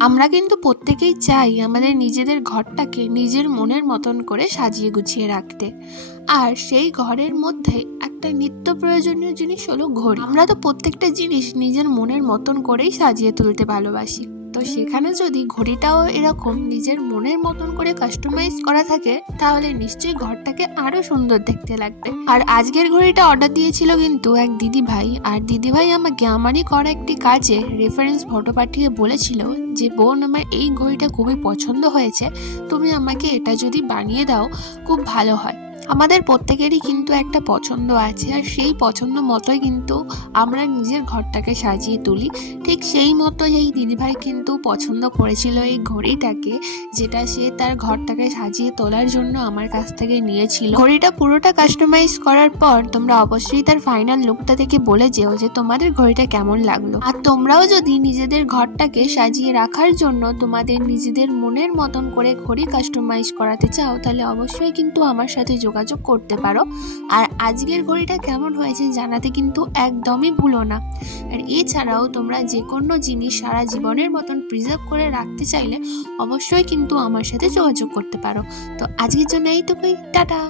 আমরা কিন্তু প্রত্যেকেই চাই আমাদের নিজেদের ঘরটাকে নিজের মনের মতন করে সাজিয়ে গুছিয়ে রাখতে। আর সেই ঘরের মধ্যে একটা নিত্য প্রয়োজনীয় জিনিস হলো ঘড়ি। আমরা তো প্রত্যেকটা জিনিস নিজের মনের মতন করেই সাজিয়ে তুলতে ভালোবাসি। তো সেখানে যদি ঘড়িটাও এরকম নিজের মনের মতন করে কাস্টমাইজ করা থাকে, তাহলে নিশ্চয়ই ঘরটাকে আরো সুন্দর দেখতে লাগবে। আর আজকের ঘড়িটা অর্ডার দিয়েছিল কিন্তু এক দিদিভাই, আর দিদিভাই আমাকে আমারই করা একটি কাজে রেফারেন্স ফটো পাঠিয়ে বলেছিল যে বোন, আমার এই ঘড়িটা খুবই পছন্দ হয়েছে, তুমি আমাকে এটা যদি বানিয়ে দাও খুব ভালো হয়। আমাদের প্রত্যেকেরই কিন্তু একটা পছন্দ আছে, আর সেই পছন্দ মতোই কিন্তু আমরা নিজের ঘরটাকে সাজিয়ে তুলি। ঠিক সেই মতো এই দিদিভাই কিন্তু পছন্দ করেছিল এই ঘড়িটাকে, যেটা সে তার ঘরটাকে সাজিয়ে তোলার জন্য আমার কাছ থেকে নিয়েছিল। ঘড়িটা পুরোটা কাস্টমাইজ করার পর তোমরা অবশ্যই তার ফাইনাল লুকটা দেখে বলে যেও যে তোমাদের ঘড়িটা কেমন লাগলো। আর তোমরাও যদি নিজেদের ঘরটাকে সাজিয়ে রাখার জন্য তোমাদের নিজেদের মনের মতন করে ঘড়ি কাস্টমাইজ করাতে চাও, তাহলে অবশ্যই কিন্তু আমার সাথে যোগাযোগ করতে পারো। আর আজকের ঘড়িটা কেমন হয়েছে জানাতে কিন্তু একদমই ভুলো না। আর এছাড়াও তোমরা যে কোনো জিনিস সারা জীবনের মতন প্রিজার্ভ করে রাখতে চাইলে অবশ্যই কিন্তু আমার সাথে যোগাযোগ করতে পারো। তো আজকের জন্য এইটুকুই, টাটা।